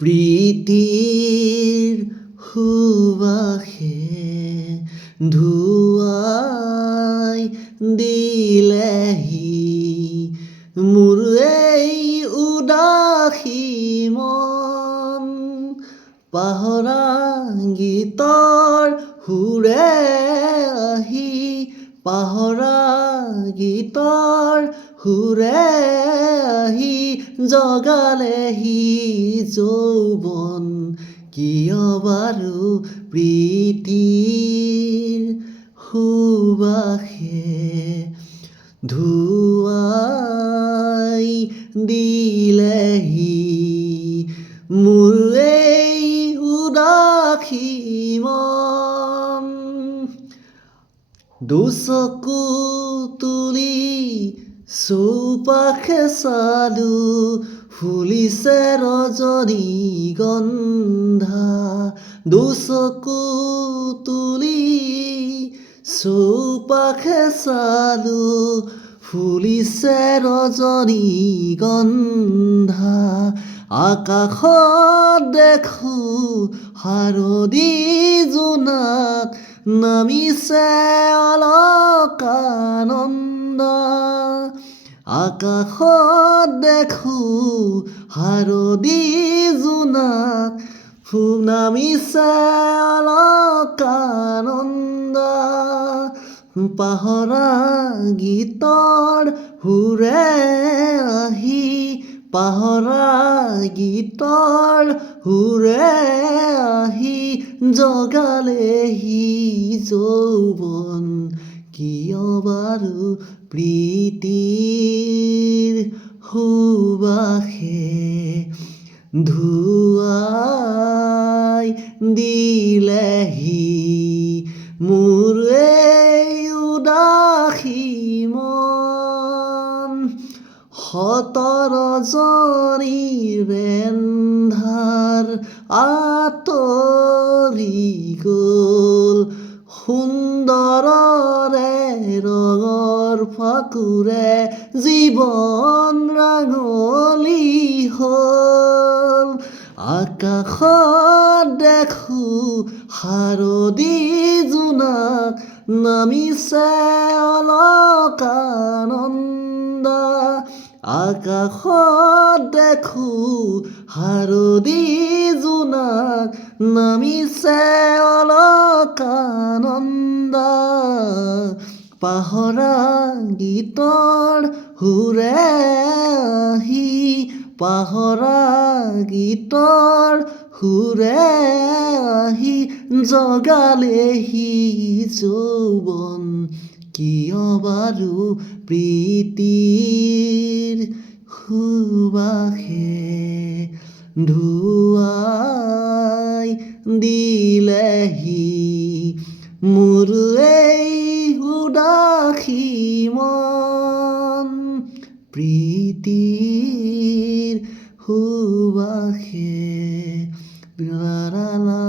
প্ৰীতিৰ সুবাসে ধুৱাই দিলেহি মোৰ এই উদাসী মন। পাহৰা গীতৰ সুৰে আহি, পাহৰা গীতৰ সুৰে আহি জগালেহি যৌৱন। কিয় বাৰু প্ৰীতিৰ সুবাসে ধুৱাই দিলেহি মোৰ এই উদাসী মন। দুচকু তুলি চৌপাশে চালো, ফুলিছে ৰজনীগন্ধা। দুচকু তুলি চৌপাশে চালো, ফুলিছে ৰজনীগন্ধা। আকাশত দেখো শাৰদী জোনাক, নামিছে অলকানন্দা। আকাশত দেখো শাৰদী জোনাক, নামিছে অলকানন্দা। পাহৰা গীতৰ সুৰে আহি, পাহৰা গীতৰ সুৰে আহি জগালেহি যৌৱন। কিয় বাৰু প্ৰীতিৰ সুবাসে ধুৱাই দিলেহি মোৰ এই উদাসী মন। শত ৰজনীৰ এন্ধাৰ আঁতৰি গ'ল, সুন্দৰৰে ৰঙৰ ফাকুৰে জীৱন ৰাঙলী হ'ল। আকাশত দেখো শাৰদী জোনাক, নামিছে অলকানন্দা। আকাশত দেখো শাৰদী জোনাক, নামিছে অলকানন্দা। পাহৰা গীতৰ সুৰে আহি, পাহৰা গীতৰ সুৰে আহি জগালেহি যৌৱন। কিয় বাৰু প্ৰীতিৰ সুবাসে ধুৱাই দিলেহি মোৰ এই উদাসী মন। প্ৰীতিৰ সুবাসে লা লা লা